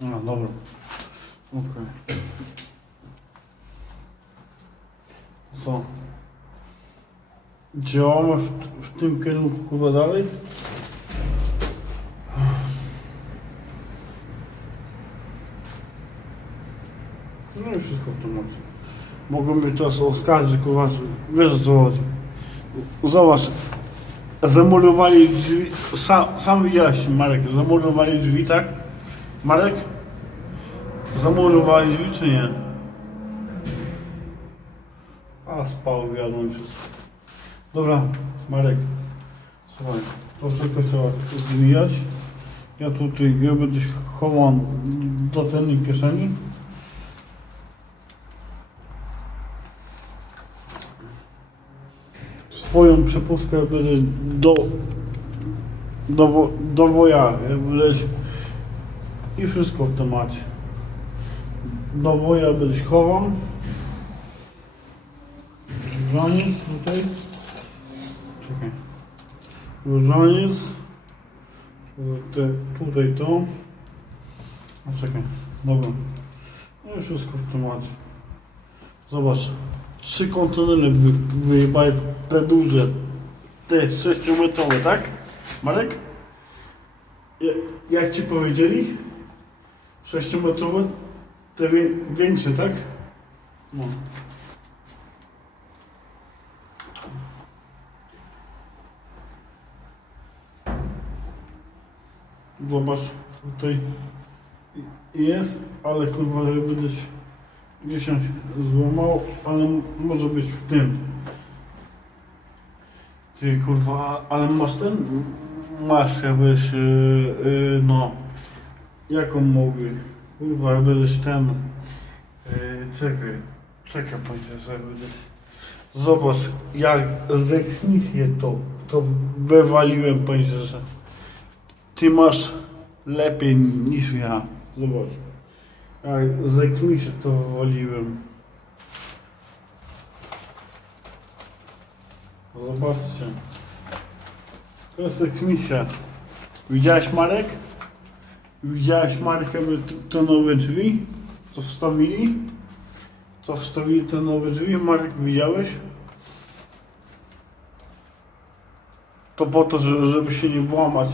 No dobra. Okej. Co? Działamy w, w tym kierunku kurwa dalej? No i wszystko w temacie. Mogą mnie teraz oskarżyć, kurwa, że- wiesz o co chodzi. Zobacz, zamurowali drzwi, sam, sam widziałeś Marek, zamurowali drzwi, tak? Marek? Zamurowali drzwi czy nie? A spał wiadomo. Dobra, Marek, słuchaj, to wszystko trzeba zmieniać. Ja tutaj ja będę się chował do tylnej kieszeni. Swoją przepustkę będę do do, do woja, i wszystko w temacie. Do woja będę się chował. Różaniec tutaj. Czekaj. Różaniec. Te, tutaj to. A czekaj. Dobra. No i wszystko w temacie. Zobacz. Trzy kontenery wy, te duże. Te sześciometrowe, tak? Marek? Ja- Jak ci powiedzieli? Sześciometrowe? Te wie, większe, tak? No. Zobacz, tutaj jest, ale kurwa, żeby gdzieś, złamał, ale może być w tym. Ty kurwa, ale masz ten? Masz jakbyś, yy, no, jaką mogły? Kurwa, jakbyś ten, yy, czekaj, czekaj, powiedzieć, żeby gdzieś. Zobacz, jak zeknisję to, to wywaliłem, powiedzieć, że ty masz lepiej niż ja. Zobacz. Jak zeknisję to wywaliłem. Zobaczcie. To jest ekmisja. Widziałeś Marek? Widziałeś t- te nowe drzwi? Co wstawili? Co wstawili te nowe drzwi? Marek, widziałeś? To po to, że- żeby się nie włamać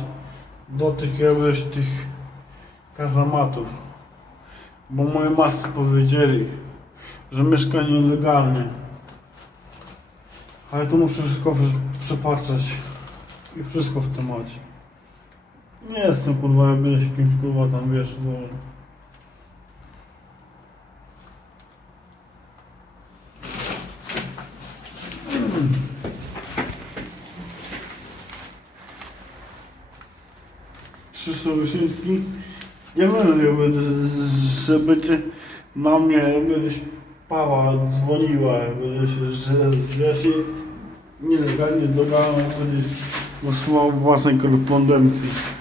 do tych jakbyś tych kazamatów. Bo moje matce powiedzieli, że mieszkanie nielegalne. Ale to muszę wszystko prze- przepatrzeć. I wszystko w temacie. Nie jestem kurwa, jak będę się kimś kurwa tam wiesz, bo... Krzysztof Wyszyński. Nie wiem, jakby, że na mnie, jakby Pawa dzwoniła, jakby, że, że ja się nielegalnie dogałem, jakby wysłał własnej korespondencji.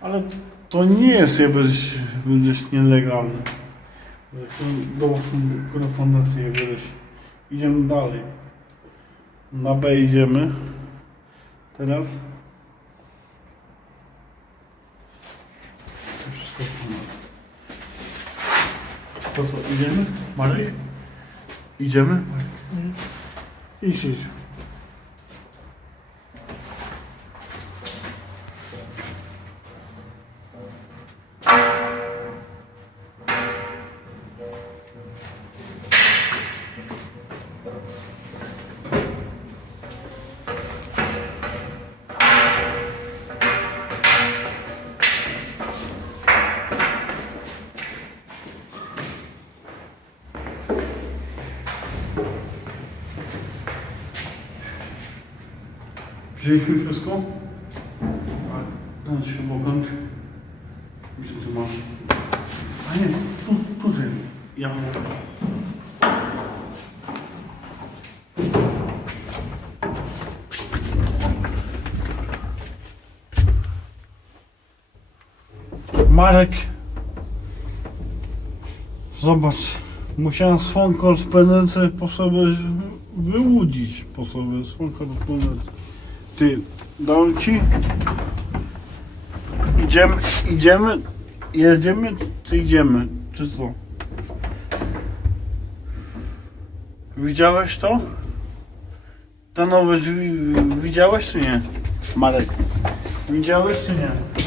Ale to nie jest jakbyś, jakbyś nielegalny. Do korespondencji, jakbyś. Idziemy dalej. Na B idziemy. Teraz. Wszystko. To co, idziemy? Marek? Idziemy? Marek. Idź, idź. Wzięliśmy wszystko? Tak. Ten śrubokręt. Gdzie tu masz? A nie, tu, tutaj. Ja mam. Marek. Zobacz. Musiałem swą korespondencję po sobie wyłudzić po sobie swą korespondencję. Ty, dam ci. Idziemy, idziemy, jedziemy czy idziemy, czy co? Widziałeś to? Te nowe drzwi widziałeś czy nie? Marek. Widziałeś czy nie?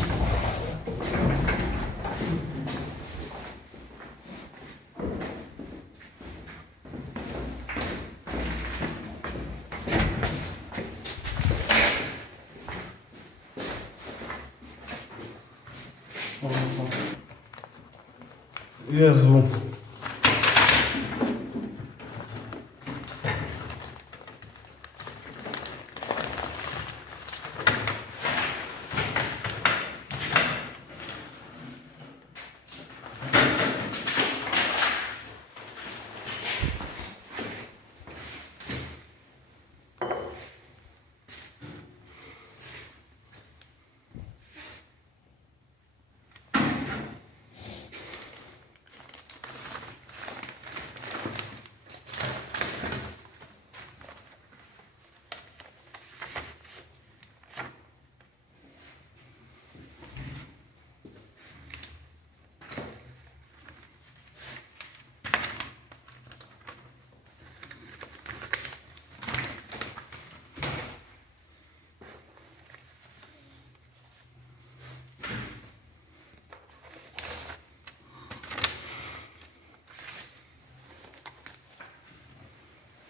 Jezu.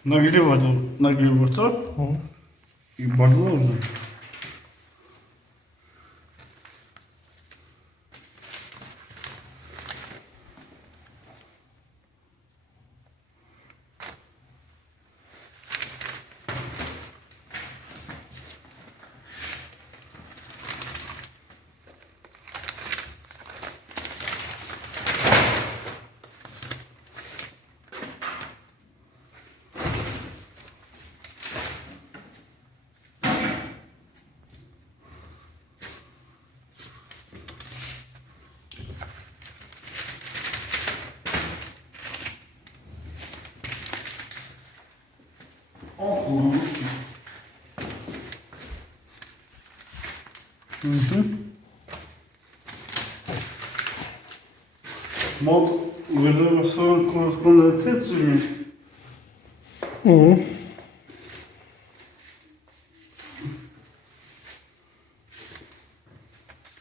Nagrywa to, nagrywa co? I bardzo dobrze. O kurczę. Mhm. Mod wyrywa swoją korespondencję, czy nie? Mhm.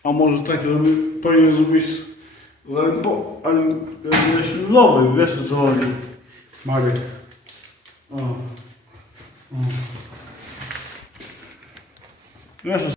A może tak, żeby powinien zrobić ręko, ale ale ślubowy, wiesz co chodzi? Marek. O. o. Wiesz